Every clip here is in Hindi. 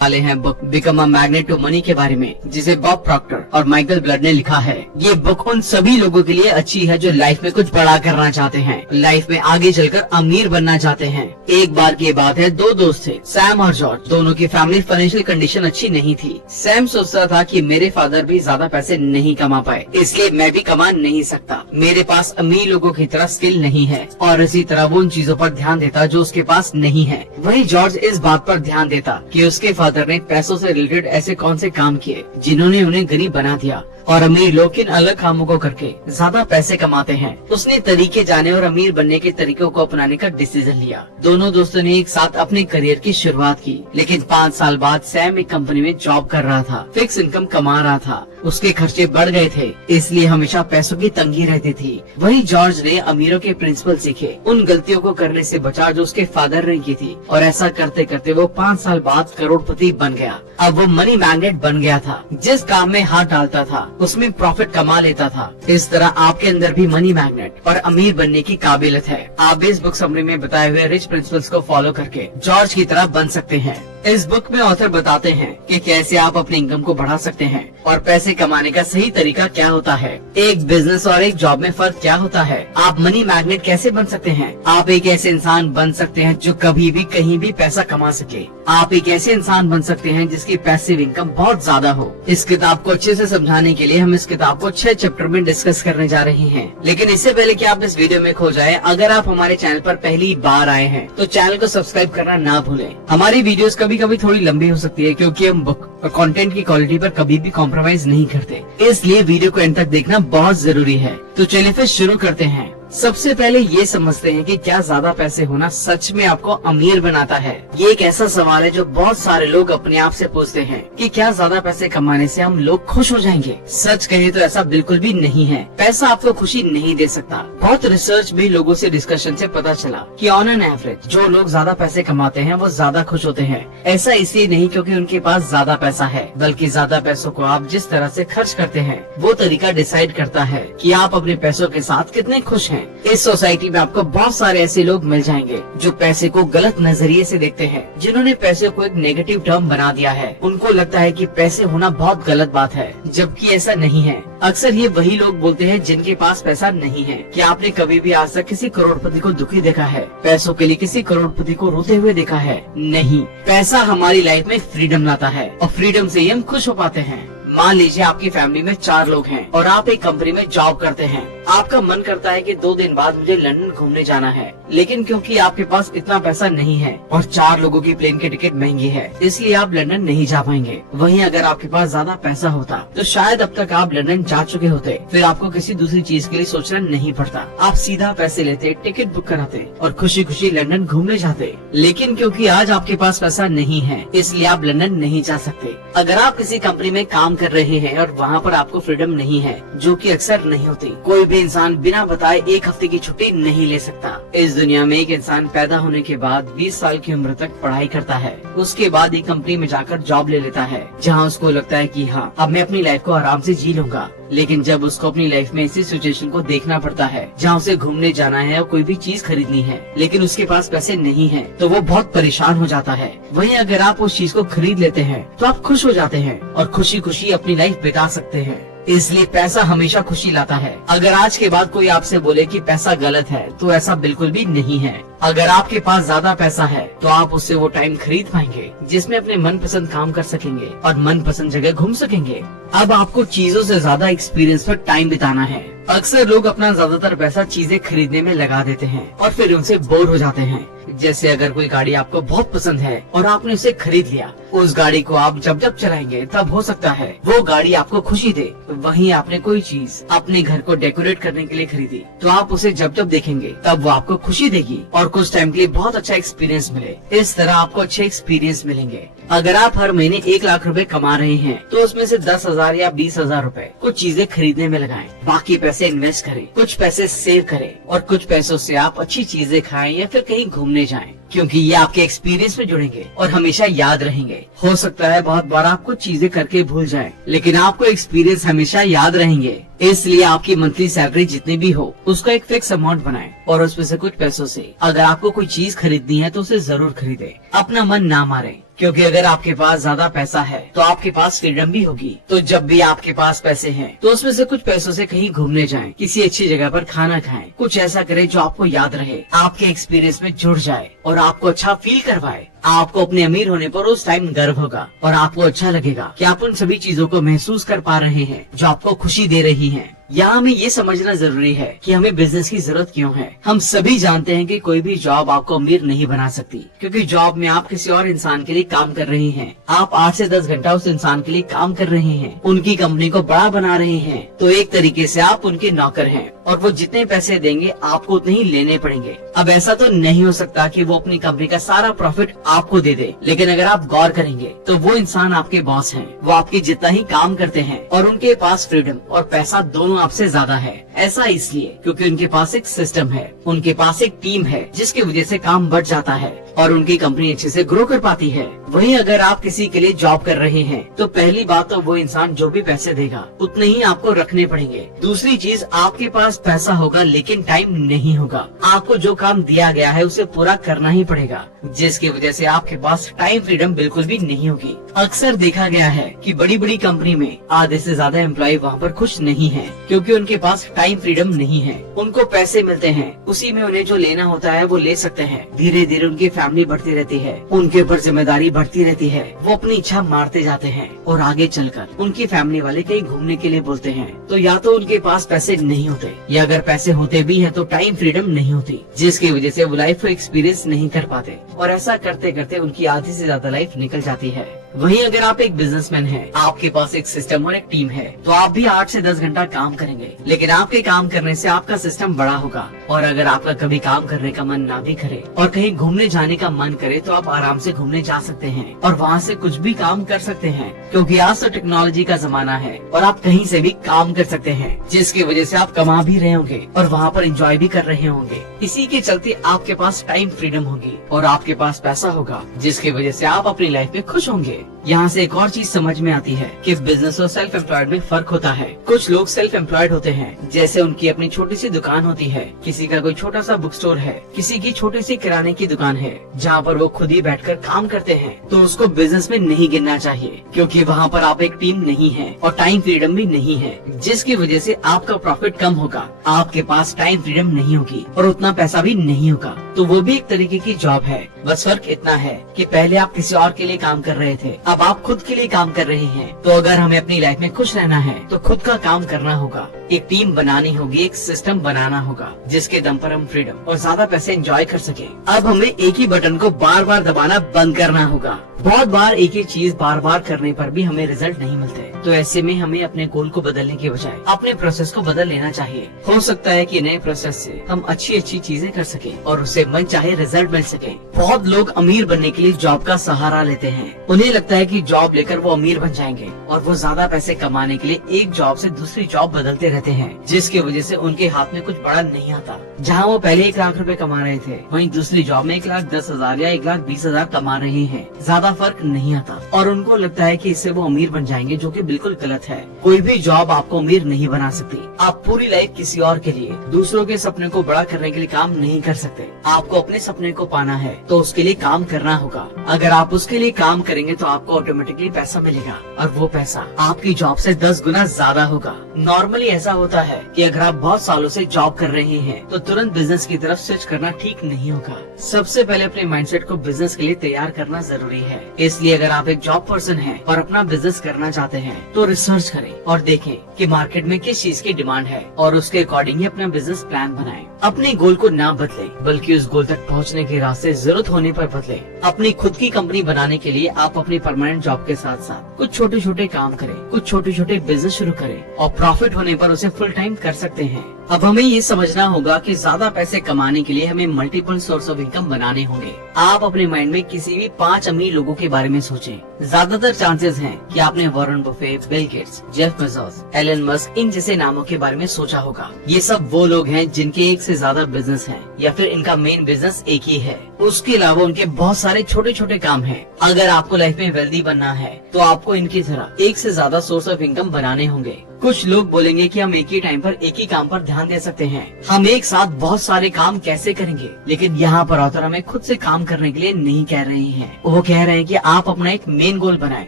वाले हैं book become a magnet to money के बारे में, जिसे बॉब प्रॉक्टर और माइकल ब्लड ने लिखा है। ये बुक उन सभी लोगों के लिए अच्छी है जो लाइफ में कुछ बड़ा करना चाहते हैं, लाइफ में आगे चलकर अमीर बनना चाहते हैं। एक बार की बात है, दो दोस्त थे, सैम और जॉर्ज। दोनों की फैमिली फाइनेंशियल कंडीशन अच्छी नहीं थी। सैम सोचता था कि मेरे फादर भी ज्यादा पैसे नहीं कमा पाए, इसलिए मैं भी कमा नहीं सकता। मेरे पास अमीर लोगों की तरह स्किल नहीं है, और इसी तरह वो उन चीजों पर ध्यान देता जो उसके पास नहीं है। वही जॉर्ज इस बात पर ध्यान देता कि उसके फादर ने पैसों से रिलेटेड ऐसे कौन से काम किए जिन्होंने उन्हें गरीब बना दिया, और अमीर लोग किन अलग कामों को करके ज्यादा पैसे कमाते हैं। उसने तरीके जाने और अमीर बनने के तरीकों को अपनाने का डिसीजन लिया। दोनों दोस्तों ने एक साथ अपने करियर की शुरुआत की, लेकिन 5 साल बाद सैम एक कंपनी में जॉब कर रहा था, फिक्स इनकम कमा रहा था। उसके खर्चे बढ़ गए थे, इसलिए हमेशा पैसों की तंगी रहती थी। वही जॉर्ज ने अमीरों के प्रिंसिपल सीखे, उन गलतियों को करने से बचा जो उसके फादर ने की थी, और ऐसा करते करते वो 5 साल बाद करोड़पति बन गया। अब वो मनी मैग्नेट बन गया था। जिस काम में हाथ डालता था उसमें प्रॉफिट कमा लेता था। इस तरह आपके अंदर भी मनी मैग्नेट और अमीर बनने की काबिलियत है। आप इस बुक समरी में बताए हुए रिच प्रिंसिपल्स को फॉलो करके जॉर्ज की तरह बन सकते हैं। इस बुक में ऑथर बताते हैं कि कैसे आप अपनी इनकम को बढ़ा सकते हैं और पैसे कमाने का सही तरीका क्या होता है, एक बिजनेस और एक जॉब में फर्क क्या होता है, आप मनी मैग्नेट कैसे बन सकते हैं, आप एक ऐसे इंसान बन सकते हैं जो कभी भी कहीं भी पैसा कमा सके, आप एक ऐसे इंसान बन सकते हैं जिसकी पैसिव इनकम बहुत ज्यादा हो। इस किताब को अच्छे से समझाने के लिए हम इस किताब को 6 चैप्टर में डिस्कस करने जा रहे हैं। लेकिन इससे पहले कि आप इस वीडियो में खो जाए, अगर आप हमारे चैनल पर पहली बार आए हैं तो चैनल को सब्सक्राइब करना ना भूलें। हमारी वीडियोस कभी कभी थोड़ी लंबी हो सकती है, क्योंकि हम बुक और कंटेंट की क्वालिटी पर कभी भी कॉम्प्रोमाइज नहीं करते, इसलिए वीडियो को एंड तक देखना बहुत जरूरी है। तो चलिए फिर शुरू करते हैं। सबसे पहले ये समझते हैं कि क्या ज्यादा पैसे होना सच में आपको अमीर बनाता है। ये एक ऐसा सवाल है जो बहुत सारे लोग अपने आप से पूछते हैं कि क्या ज्यादा पैसे कमाने से हम लोग खुश हो जाएंगे। सच कहे तो ऐसा बिल्कुल भी नहीं है। पैसा आपको खुशी नहीं दे सकता। बहुत रिसर्च भी लोगों से डिस्कशन से पता चला कि ऑन एन एवरेज जो लोग ज्यादा पैसे कमाते हैं वो ज्यादा खुश होते हैं। ऐसा इसलिए नहीं क्योंकि उनके पास ज्यादा पैसा है, बल्कि ज्यादा पैसों को आप जिस तरह से खर्च करते हैं वो तरीका डिसाइड करता है कि आप अपने पैसों के साथ कितने खुश हैं। इस सोसाइटी में आपको बहुत सारे ऐसे लोग मिल जाएंगे जो पैसे को गलत नजरिए से देखते हैं, जिन्होंने पैसे को एक नेगेटिव टर्म बना दिया है। उनको लगता है कि पैसे होना बहुत गलत बात है, जबकि ऐसा नहीं है। अक्सर ये वही लोग बोलते हैं जिनके पास पैसा नहीं है। क्या आपने कभी भी आज तक किसी करोड़पति को दुखी देखा है? पैसों के लिए किसी करोड़पति को रोते हुए देखा है? नहीं। पैसा हमारी लाइफ में फ्रीडम लाता है, और फ्रीडम से ही हम खुश हो पाते हैं। मान लीजिए आपकी फैमिली में 4 लोग हैं और आप एक कंपनी में जॉब करते हैं। आपका मन करता है कि 2 दिन बाद मुझे लंदन घूमने जाना है, लेकिन क्योंकि आपके पास इतना पैसा नहीं है और 4 लोगों की प्लेन की टिकट महंगी है, इसलिए आप लंदन नहीं जा पाएंगे। वहीं अगर आपके पास ज्यादा पैसा होता तो शायद अब तक आप लंदन जा चुके होते, फिर आपको किसी दूसरी चीज के लिए सोचना नहीं पड़ता। आप सीधा पैसे लेते, टिकट बुक कराते और खुशी खुशी लंदन घूमने जाते। लेकिन क्योंकि आज आपके पास पैसा नहीं है, इसलिए आप लंदन नहीं जा सकते। अगर आप किसी कंपनी में काम कर रहे हैं और वहाँ पर आपको फ्रीडम नहीं है, जो कि अक्सर नहीं होती, कोई भी इंसान बिना बताए 1 हफ्ते की छुट्टी नहीं ले सकता। इस दुनिया में एक इंसान पैदा होने के बाद 20 साल की उम्र तक पढ़ाई करता है, उसके बाद एक कंपनी में जाकर जॉब ले लेता है, जहाँ उसको लगता है कि हाँ अब मैं अपनी लाइफ को आराम से जी लूंगा। लेकिन जब उसको अपनी लाइफ में ऐसी सिचुएशन को देखना पड़ता है जहाँ उसे घूमने जाना है और कोई भी चीज खरीदनी है, लेकिन उसके पास पैसे नहीं है, तो वो बहुत परेशान हो जाता है। वहीं अगर आप उस चीज को खरीद लेते हैं तो आप खुश हो जाते हैं और खुशी खुशी अपनी लाइफ बिता सकते हैं। इसलिए पैसा हमेशा खुशी लाता है। अगर आज के बाद कोई आपसे बोले कि पैसा गलत है, तो ऐसा बिल्कुल भी नहीं है। अगर आपके पास ज्यादा पैसा है तो आप उससे वो टाइम खरीद पाएंगे जिसमें अपने मनपसंद काम कर सकेंगे और मनपसंद जगह घूम सकेंगे। अब आपको चीजों से ज्यादा एक्सपीरियंस पर टाइम बिताना है। अक्सर लोग अपना ज्यादातर पैसा चीजें खरीदने में लगा देते हैं और फिर उनसे बोर हो जाते हैं। जैसे अगर कोई गाड़ी आपको बहुत पसंद है और आपने उसे खरीद लिया, उस गाड़ी को आप जब जब चलाएंगे तब हो सकता है वो गाड़ी आपको खुशी दे। वहीं आपने कोई चीज अपने घर को डेकोरेट करने के लिए खरीदी, तो आप उसे जब जब देखेंगे तब वो आपको खुशी देगी और कुछ टाइम के लिए बहुत अच्छा एक्सपीरियंस मिले। इस तरह आपको अच्छे एक्सपीरियंस मिलेंगे। अगर आप हर महीने 1 लाख रुपए कमा रहे हैं तो उसमें से 10,000 या 20,000 रुपए कुछ चीजें खरीदने में लगाएं। बाकी पैसे इन्वेस्ट करें, कुछ पैसे सेव करें और कुछ पैसों से आप अच्छी चीजें खाएं या फिर कहीं घूमने जाएं। क्योंकि ये आपके एक्सपीरियंस में जुड़ेंगे और हमेशा याद रहेंगे। हो सकता है बहुत बार आप कुछ चीजें करके भूल जाएं, लेकिन आपको एक्सपीरियंस हमेशा याद रहेंगे। इसलिए आपकी मंथली सैलरी जितनी भी हो उसका एक फिक्स अमाउंट बनाएं और उसमें से कुछ पैसों से अगर आपको कोई चीज खरीदनी है तो उसे जरूर खरीदें। अपना मन ना मारें, क्योंकि अगर आपके पास ज्यादा पैसा है तो आपके पास फ्रीडम भी होगी। तो जब भी आपके पास पैसे हैं तो उसमें से कुछ पैसों से कहीं घूमने जाएं, किसी अच्छी जगह पर खाना खाएं, कुछ ऐसा करें जो आपको याद रहे, आपके एक्सपीरियंस में जुड़ जाए और आपको अच्छा फील करवाए। आपको अपने अमीर होने पर उस टाइम गर्व होगा और आपको अच्छा लगेगा कि आप उन सभी चीजों को महसूस कर पा रहे हैं जो आपको खुशी दे रही हैं। यहाँ हमें ये समझना जरूरी है कि हमें बिजनेस की जरूरत क्यों है। हम सभी जानते हैं कि कोई भी जॉब आपको अमीर नहीं बना सकती, क्योंकि जॉब में आप किसी और इंसान के लिए काम कर रहे हैं। आप 8 से 10 घंटा उस इंसान के लिए काम कर रहे हैं, उनकी कंपनी को बड़ा बना रहे हैं। तो एक तरीके से आप उनके नौकर हैं और वो जितने पैसे देंगे आपको उतने ही लेने पड़ेंगे। अब ऐसा तो नहीं हो सकता कि वो अपनी कंपनी का सारा प्रॉफिट आपको दे दे, लेकिन अगर आप गौर करेंगे तो वो इंसान आपके बॉस हैं, वो आपके जितना ही काम करते हैं और उनके पास फ्रीडम और पैसा दोनों आपसे ज्यादा है। ऐसा इसलिए क्योंकि उनके पास एक सिस्टम है, उनके पास एक टीम है जिसकी वजह से काम बढ़ जाता है और उनकी कंपनी अच्छे से ग्रो कर पाती है। वहीं अगर आप किसी के लिए जॉब कर रहे हैं तो पहली बात तो वो इंसान जो भी पैसे देगा उतने ही आपको रखने पड़ेंगे। दूसरी चीज, आपके पास पैसा होगा लेकिन टाइम नहीं होगा। आपको जो काम दिया गया है उसे पूरा करना ही पड़ेगा, जिसकी वजह से आपके पास टाइम फ्रीडम बिल्कुल भी नहीं होगी। अक्सर देखा गया है कि बड़ी बड़ी कंपनी में आधे से ज्यादा एम्प्लॉय वहाँ पर खुश नहीं है, क्योंकि उनके पास टाइम फ्रीडम नहीं है। उनको पैसे मिलते हैं, उसी में उन्हें जो लेना होता है वो ले सकते हैं। धीरे धीरे उनकी फैमिली बढ़ती रहती है, उनके ऊपर जिम्मेदारी बढ़ती रहती है। वो अपनी इच्छा मारते जाते हैं और आगे चलकर उनकी फैमिली वाले कहीं घूमने के लिए बोलते हैं तो या तो उनके पास पैसे नहीं होते, या अगर पैसे होते भी हैं तो टाइम फ्रीडम नहीं होती, जिसकी वजह से वो लाइफ को एक्सपीरियंस नहीं कर पाते और ऐसा करते करते उनकी आधी से ज्यादा लाइफ निकल जाती है। वहीं अगर आप एक बिजनेसमैन हैं, आपके पास एक सिस्टम और एक टीम है, तो आप भी 8 से 10 घंटा काम करेंगे, लेकिन आपके काम करने से आपका सिस्टम बड़ा होगा। और अगर आपका कभी काम करने का मन ना भी करे और कहीं घूमने जाने का मन करे तो आप आराम से घूमने जा सकते हैं और वहाँ से कुछ भी काम कर सकते हैं, क्योंकि आज तो टेक्नोलॉजी का जमाना है और आप कहीं से भी काम कर सकते हैं, जिसकी वजह से आप कमा भी रहे होंगे और वहाँ पर एंजॉय भी कर रहे होंगे। इसी के चलते आपके पास टाइम फ्रीडम होगी और आपके पास पैसा होगा, जिसकी वजह से आप अपनी लाइफ में खुश होंगे। यहाँ से एक और चीज समझ में आती है कि बिजनेस और सेल्फ एम्प्लॉयड में फर्क होता है। कुछ लोग सेल्फ एम्प्लॉयड होते हैं, जैसे उनकी अपनी छोटी सी दुकान होती है, किसी का कोई छोटा सा बुक स्टोर है, किसी की छोटी सी किराने की दुकान है, जहाँ पर वो खुद ही बैठकर काम करते हैं। तो उसको बिजनेस में नहीं गिनना चाहिए, क्योंकि वहाँ पर आप एक टीम नहीं है और टाइम फ्रीडम भी नहीं है, जिसकी वजह से आपका प्रॉफिट कम होगा, आपके पास टाइम फ्रीडम नहीं होगी और उतना पैसा भी नहीं होगा। तो वो भी एक तरीके की जॉब है। बस फर्क इतना है कि पहले आप किसी और के लिए काम कर रहे थे, अब आप खुद के लिए काम कर रहे हैं। तो अगर हमें अपनी लाइफ में खुश रहना है तो खुद का काम करना होगा, एक टीम बनानी होगी, एक सिस्टम बनाना होगा, जिसके दम पर हम फ्रीडम और ज्यादा पैसे एंजॉय कर सके। अब हमें एक ही बटन को बार बार दबाना बंद करना होगा। बहुत बार एक ही चीज बार बार करने पर भी हमें रिजल्ट नहीं मिलते, तो ऐसे में हमें अपने गोल को बदलने के बजाय अपने प्रोसेस को बदल लेना चाहिए। हो सकता है कि नए प्रोसेस से हम अच्छी अच्छी चीजें कर सके और उससे मन चाहे रिजल्ट मिल सके। बहुत लोग अमीर बनने के लिए जॉब का सहारा लेते हैं। उन्हें लगता है कि जॉब लेकर वो अमीर बन जाएंगे और वो ज्यादा पैसे कमाने के लिए एक जॉब से दूसरी जॉब बदलते रहते हैं, जिसकी वजह से उनके हाथ में कुछ बड़ा नहीं आता। जहाँ वो पहले 1 लाख रुपए कमा रहे थे, वहीं दूसरी जॉब में 1,10,000 या 1,20,000 कमा रहे हैं। ज्यादा फर्क नहीं आता और उनको लगता है कि इससे वो अमीर बन जाएंगे, जो कि बिल्कुल गलत है। कोई भी जॉब आपको अमीर नहीं बना सकती। आप पूरी लाइफ किसी और के लिए, दूसरों के सपने को बड़ा करने के लिए काम नहीं कर सकते। आपको अपने सपने को पाना है तो उसके लिए काम करना होगा। अगर आप उसके लिए काम करेंगे तो आपको ऑटोमेटिकली पैसा मिलेगा और वो पैसा आपकी जॉब से 10 गुना ज्यादा होगा। नॉर्मली ऐसा होता है कि अगर आप बहुत सालों से जॉब कर रहे हैं तो तुरंत बिजनेस की तरफ स्विच करना ठीक नहीं होगा। सबसे पहले अपने माइंडसेट को बिजनेस के लिए तैयार करना जरूरी है। इसलिए अगर आप एक जॉब पर्सन हैं और अपना बिजनेस करना चाहते हैं तो रिसर्च करें और देखें कि मार्केट में किस चीज की डिमांड है और उसके अकॉर्डिंग ही अपना बिजनेस प्लान बनाएं। अपने गोल को ना बदलें, बल्कि उस गोल तक पहुंचने के रास्ते जरूरत होने पर बदलें। अपनी खुद की कंपनी बनाने के लिए आप अपनी परमानेंट जॉब के साथ साथ कुछ छोटे छोटे काम करें, कुछ छोटे छोटे बिजनेस शुरू करें और प्रॉफिट होने पर उसे फुल टाइम कर सकते हैं। अब हमें ये समझना होगा कि ज्यादा पैसे कमाने के लिए हमें मल्टीपल सोर्स ऑफ इनकम बनाने होंगे। आप अपने माइंड में किसी भी 5 अमीर लोगों के बारे में सोचें। ज्यादातर चांसेस हैं कि आपने Warren Buffett, Bill Gates, Jeff Bezos, Elon Musk इन जैसे नामों के बारे में सोचा होगा। ये सब वो लोग हैं जिनके एक से ज्यादा बिजनेस हैं या फिर इनका मेन बिजनेस एक ही है। उसके अलावा उनके बहुत सारे छोटे छोटे काम हैं। अगर आपको लाइफ में वेल्दी बनना है तो आपको इनकी तरह एक से ज्यादा सोर्स ऑफ इनकम बनाने होंगे। कुछ लोग बोलेंगे कि हम एक ही टाइम पर एक ही काम पर ध्यान दे सकते हैं, हम एक साथ बहुत सारे काम कैसे करेंगे। लेकिन यहाँ पर ऑथर हमें खुद से काम करने के लिए नहीं कह रहे हैं। वो कह रहे हैं कि आप अपना एक मेन गोल बनाएं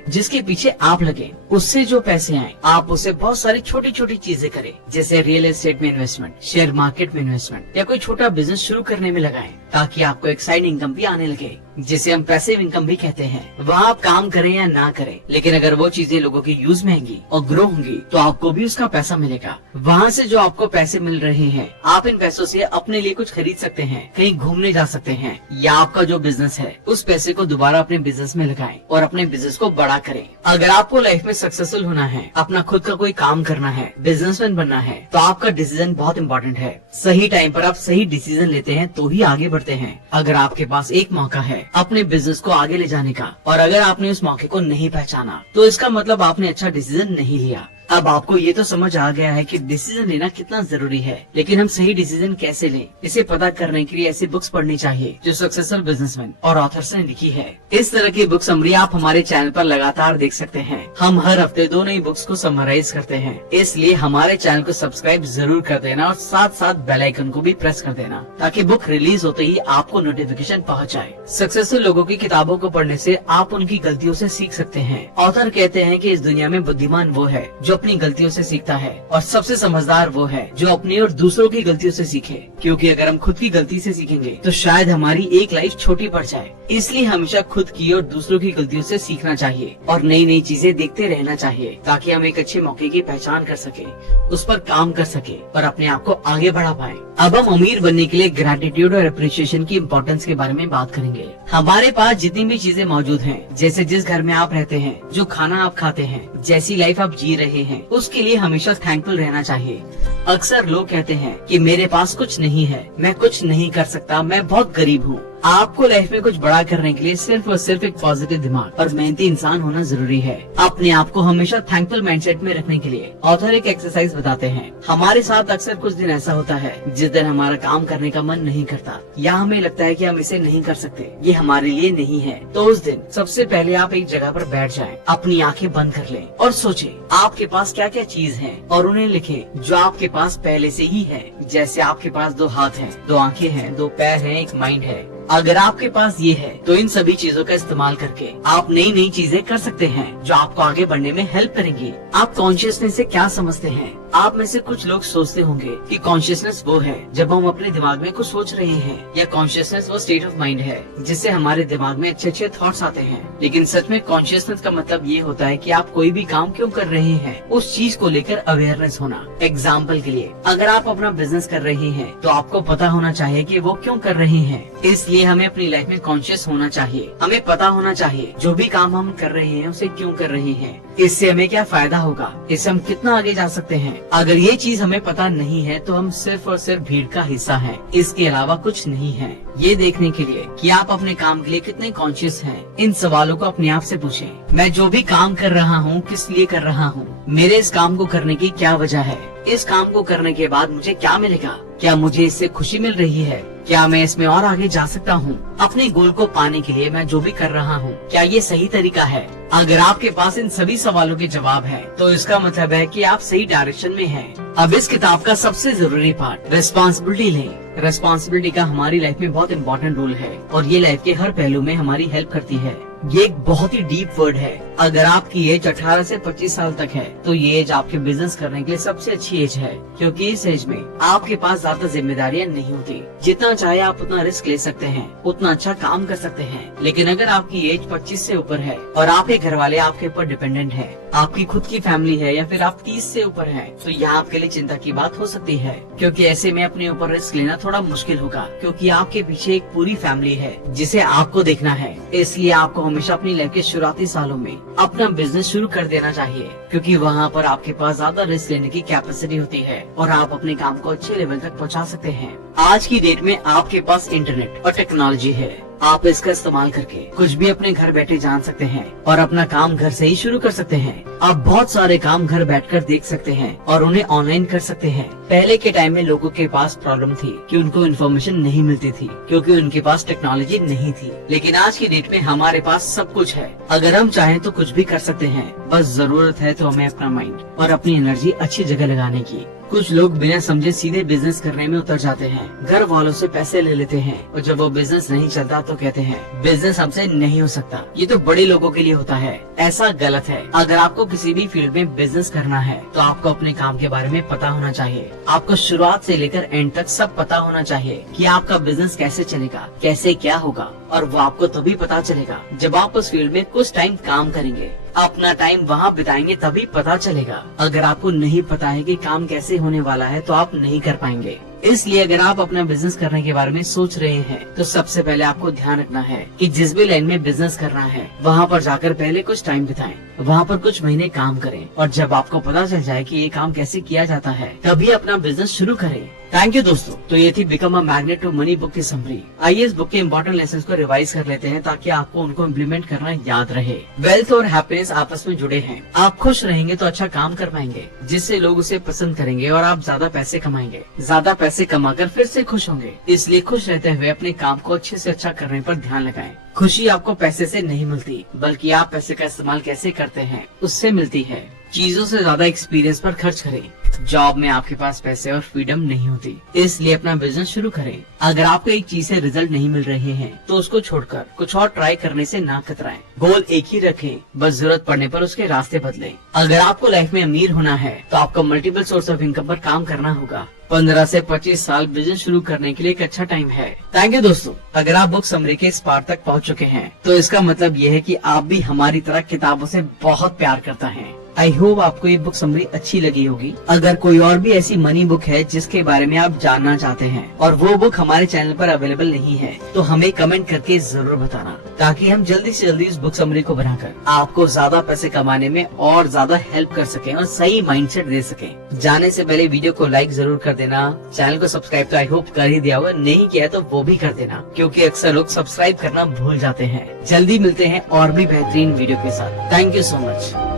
जिसके पीछे आप लगे। उससे जो पैसे आए आप उससे बहुत सारी छोटी छोटी चीजें करें, जैसे रियल एस्टेट में इन्वेस्टमेंट, शेयर मार्केट में इन्वेस्टमेंट या कोई छोटा बिजनेस शुरू करने में लगाएं, ताकि आपको एक साइड इनकम भी आने लगे, जिसे हम पैसिव इनकम भी कहते हैं। वहाँ आप काम करें या ना करें, लेकिन अगर वो चीजें लोगों की यूज में आएंगी और ग्रो होंगी तो आपको भी उसका पैसा मिलेगा। वहाँ से जो आपको पैसे मिल रहे हैं, आप इन पैसों से अपने लिए कुछ खरीद सकते हैं, कहीं घूमने जा सकते हैं, या आपका जो बिजनेस है उस पैसे को दोबारा अपने बिजनेस में लगाएं और अपने बिजनेस को बड़ा करें। अगर आपको लाइफ में सक्सेसफुल होना है, अपना खुद का कोई काम करना है, बिजनेसमैन बनना है, तो आपका डिसीजन बहुत इम्पोर्टेंट है। सही टाइम पर आप सही डिसीजन लेते हैं तो ही आगे बढ़ते हैं। अगर आपके पास एक मौका है अपने बिजनेस को आगे ले जाने का और अगर आपने उस मौके को नहीं पहचाना तो इसका मतलब आपने अच्छा डिसीजन नहीं लिया। अब आपको ये तो समझ आ गया है कि डिसीजन लेना कितना जरूरी है, लेकिन हम सही डिसीजन कैसे लें, इसे पता करने के लिए ऐसी बुक्स पढ़नी चाहिए जो सक्सेसफुल बिजनेसमैन और ऑथर्स ने लिखी है। इस तरह की बुक समरी आप हमारे चैनल पर लगातार देख सकते हैं। हम हर हफ्ते 2 नई बुक्स को समराइज करते हैं, इसलिए हमारे चैनल को सब्सक्राइब जरूर कर देना और साथ साथ बेल आइकन को भी प्रेस कर देना, ताकि बुक रिलीज होते ही आपको नोटिफिकेशन पहुँच जाए। सक्सेसफुल लोगों की किताबों को पढ़ने से आप उनकी गलतियों से सीख सकते हैं। ऑथर कहते हैं कि इस दुनिया में बुद्धिमान वो है जो अपनी गलतियों से सीखता है और सबसे समझदार वो है जो अपनी और दूसरों की गलतियों से सीखे, क्योंकि अगर हम खुद की गलती से सीखेंगे तो शायद हमारी एक लाइफ छोटी पड़ जाए। इसलिए हमेशा खुद की और दूसरों की गलतियों से सीखना चाहिए और नई नई चीजें देखते रहना चाहिए, ताकि हम एक अच्छे मौके की पहचान कर सके, उस पर काम कर सके और अपने आप को आगे बढ़ा पाए। अब हम अमीर बनने के लिए ग्रेटिट्यूड और अप्रिसिएशन की इम्पोर्टेंस के बारे में बात करेंगे। हमारे पास जितनी भी चीजें मौजूद हैं, जैसे जिस घर में आप रहते हैं, जो खाना आप खाते हैं, जैसी लाइफ आप जी रहे हैं, उसके लिए हमेशा थैंकफुल रहना चाहिए। अक्सर लोग कहते हैं कि मेरे पास कुछ नहीं है, मैं कुछ नहीं कर सकता, मैं बहुत गरीब हूँ। आपको लाइफ में कुछ बड़ा करने के लिए सिर्फ और सिर्फ एक पॉजिटिव दिमाग और मेहनती इंसान होना जरूरी है। अपने आप को हमेशा थैंकफुल माइंडसेट में रखने के लिए ऑथर एक एक्सरसाइज बताते हैं। हमारे साथ अक्सर कुछ दिन ऐसा होता है जिस दिन हमारा काम करने का मन नहीं करता या हमें लगता है कि हम इसे नहीं कर सकते, ये हमारे लिए नहीं है। तो उस दिन सबसे पहले आप एक जगह पर बैठ जाएं, अपनी आंखें बंद कर लें और सोचें आपके पास क्या क्या चीज है और उन्हें लिखें जो आपके पास पहले से ही है। जैसे आपके पास 2 हाथ हैं, 2 आंखें हैं, 2 पैर हैं, एक माइंड है। अगर आपके पास ये है तो इन सभी चीजों का इस्तेमाल करके आप नई नई चीजें कर सकते हैं जो आपको आगे बढ़ने में हेल्प करेंगी। आप कॉन्शियसनेस से क्या समझते हैं? आप में से कुछ लोग सोचते होंगे कि कॉन्शियसनेस वो है जब हम अपने दिमाग में कुछ सोच रहे हैं, या कॉन्शियसनेस वो स्टेट ऑफ माइंड है जिससे हमारे दिमाग में अच्छे अच्छे थॉट्स आते हैं। लेकिन सच में कॉन्शियसनेस का मतलब ये होता है कि आप कोई भी काम क्यों कर रहे हैं, उस चीज को लेकर अवेयरनेस होना। एग्जाम्पल के लिए, अगर आप अपना बिजनेस कर रहे हैं तो आपको पता होना चाहिए कि वो क्यों कर रहे हैं। इसलिए हमें अपनी लाइफ में कॉन्शियस होना चाहिए। हमें पता होना चाहिए जो भी काम हम कर रहे हैं उसे क्यों कर रहे हैं, इससे हमें क्या फायदा होगा, इससे हम कितना आगे जा सकते हैं। अगर ये चीज हमें पता नहीं है तो हम सिर्फ और सिर्फ भीड़ का हिस्सा हैं, इसके अलावा कुछ नहीं है। ये देखने के लिए कि आप अपने काम के लिए कितने कॉन्शियस हैं, इन सवालों को अपने आप से पूछें। मैं जो भी काम कर रहा हूँ किस लिए कर रहा हूँ, मेरे इस काम को करने की क्या वजह है, इस काम को करने के बाद मुझे क्या मिलेगा, क्या मुझे इससे खुशी मिल रही है, क्या मैं इसमें और आगे जा सकता हूँ, अपने गोल को पाने के लिए मैं जो भी कर रहा हूँ क्या ये सही तरीका है। अगर आपके पास इन सभी सवालों के जवाब है तो इसका मतलब है कि आप सही डायरेक्शन में हैं। अब इस किताब का सबसे जरूरी पार्ट, रिस्पॉन्सिबिलिटी लें। रिस्पॉन्सिबिलिटी का हमारी लाइफ में बहुत इम्पोर्टेंट रोल है और ये लाइफ के हर पहलू में हमारी हेल्प करती है। ये एक बहुत ही डीप वर्ड है। अगर आपकी एज 18 से 25 साल तक है तो ये एज आपके बिजनेस करने के लिए सबसे अच्छी एज है, क्योंकि इस एज में आपके पास ज्यादा जिम्मेदारियां नहीं होती। जितना चाहे आप उतना रिस्क ले सकते हैं, उतना अच्छा काम कर सकते हैं। लेकिन अगर आपकी एज 25 से ऊपर है और आपके घर वाले आपके ऊपर डिपेंडेंट है, आपकी खुद की फैमिली है या फिर आप 30 से ऊपर हैं, तो यहाँ आपके लिए चिंता की बात हो सकती है, क्योंकि ऐसे में अपने ऊपर रिस्क लेना थोड़ा मुश्किल होगा, क्योंकि आपके पीछे एक पूरी फैमिली है जिसे आपको देखना है। इसलिए आपको हमेशा अपनी लाइफ के शुरुआती सालों में अपना बिजनेस शुरू कर देना चाहिए, क्योंकि वहाँ पर आपके पास ज्यादा रिस्क लेने की कैपेसिटी होती है और आप अपने काम को अच्छे लेवल तक पहुँचा सकते हैं। आज की डेट में आपके पास इंटरनेट और टेक्नोलॉजी है, आप इसका इस्तेमाल करके कुछ भी अपने घर बैठे जान सकते हैं और अपना काम घर से ही शुरू कर सकते हैं। आप बहुत सारे काम घर बैठकर देख सकते हैं और उन्हें ऑनलाइन कर सकते हैं। पहले के टाइम में लोगों के पास प्रॉब्लम थी कि उनको इन्फॉर्मेशन नहीं मिलती थी, क्योंकि उनके पास टेक्नोलॉजी नहीं थी। लेकिन आज की डेट में हमारे पास सब कुछ है, अगर हम चाहें तो कुछ भी कर सकते हैं। बस जरूरत है तो हमें अपना माइंड और अपनी एनर्जी अच्छी जगह लगाने की। कुछ लोग बिना समझे सीधे बिजनेस करने में उतर जाते हैं, घर वालों से पैसे ले लेते हैं और जब वो बिजनेस नहीं चलता तो कहते हैं बिजनेस हमसे नहीं हो सकता, ये तो बड़े लोगों के लिए होता है। ऐसा गलत है। अगर आपको किसी भी फील्ड में बिजनेस करना है तो आपको अपने काम के बारे में पता होना चाहिए। आपको शुरुआत से लेकर एंड तक सब पता होना चाहिए कि आपका बिजनेस कैसे चलेगा, कैसे क्या होगा, और वो आपको तभी पता चलेगा जब आप उस फील्ड में कुछ टाइम काम करेंगे, अपना टाइम वहाँ बिताएंगे, तभी पता चलेगा। अगर आपको नहीं पता है कि काम कैसे होने वाला है तो आप नहीं कर पाएंगे। इसलिए अगर आप अपना बिजनेस करने के बारे में सोच रहे हैं तो सबसे पहले आपको ध्यान रखना है कि जिस भी लाइन में बिजनेस करना है वहाँ पर जाकर पहले कुछ टाइम बिताएं, वहाँ पर कुछ महीने काम करें और जब आपको पता चल जाए कि ये काम कैसे किया जाता है तभी अपना बिजनेस शुरू करें। थैंक यू दोस्तों। तो ये थी become a magnet to money book की समरी। आइए इस बुक के इम्पोर्टेंट लेसन को रिवाइज कर लेते हैं ताकि आपको उनको इम्प्लीमेंट करना याद रहे। वेल्थ और हैप्पीनेस आपस में जुड़े हैं। आप खुश रहेंगे तो अच्छा काम कर पाएंगे, जिससे लोग उसे पसंद करेंगे और आप ज्यादा पैसे कमाएंगे। ज्यादा पैसे कमाकर फिर से खुश होंगे। इसलिए खुश रहते हुए अपने काम को अच्छे से अच्छा करने पर ध्यान लगाएं। खुशी आपको पैसे से नहीं मिलती, बल्कि आप पैसे का इस्तेमाल कैसे करते हैं उससे मिलती है। चीजों से ज्यादा एक्सपीरियंस पर खर्च करें। जॉब में आपके पास पैसे और फ्रीडम नहीं होती, इसलिए अपना बिजनेस शुरू करें। अगर आपको एक चीज से रिजल्ट नहीं मिल रहे हैं तो उसको छोड़कर कुछ और ट्राई करने से ना कतराएं। गोल एक ही रखें, बस जरूरत पड़ने पर उसके रास्ते बदलें। अगर आपको लाइफ में अमीर होना है तो आपको मल्टीपल सोर्स ऑफ इनकम पर काम करना होगा। 15 से 25 साल बिजनेस शुरू करने के लिए एक अच्छा टाइम है। थैंक यू दोस्तों। अगर आप बुक समरी के इस पार्ट तक पहुंच चुके हैं तो इसका मतलब ये है कि आप भी हमारी तरह किताबों से बहुत प्यार करता है। आई होप आपको ये बुक समरी अच्छी लगी होगी। अगर कोई और भी ऐसी मनी बुक है जिसके बारे में आप जानना चाहते हैं और वो बुक हमारे चैनल पर अवेलेबल नहीं है तो हमें कमेंट करके जरूर बताना, ताकि हम जल्दी से जल्दी इस बुक समरी को बनाकर आपको ज्यादा पैसे कमाने में और ज्यादा हेल्प कर सकें और सही माइंडसेट दे सकें। जाने से पहले वीडियो को लाइक जरूर कर देना, चैनल को सब्सक्राइब तो आई होप कर ही दिया होगा, नहीं किया तो वो भी कर देना, क्योंकि अक्सर लोग सब्सक्राइब करना भूल जाते हैं। जल्दी मिलते हैं और भी बेहतरीन वीडियो के साथ। Thank you so much.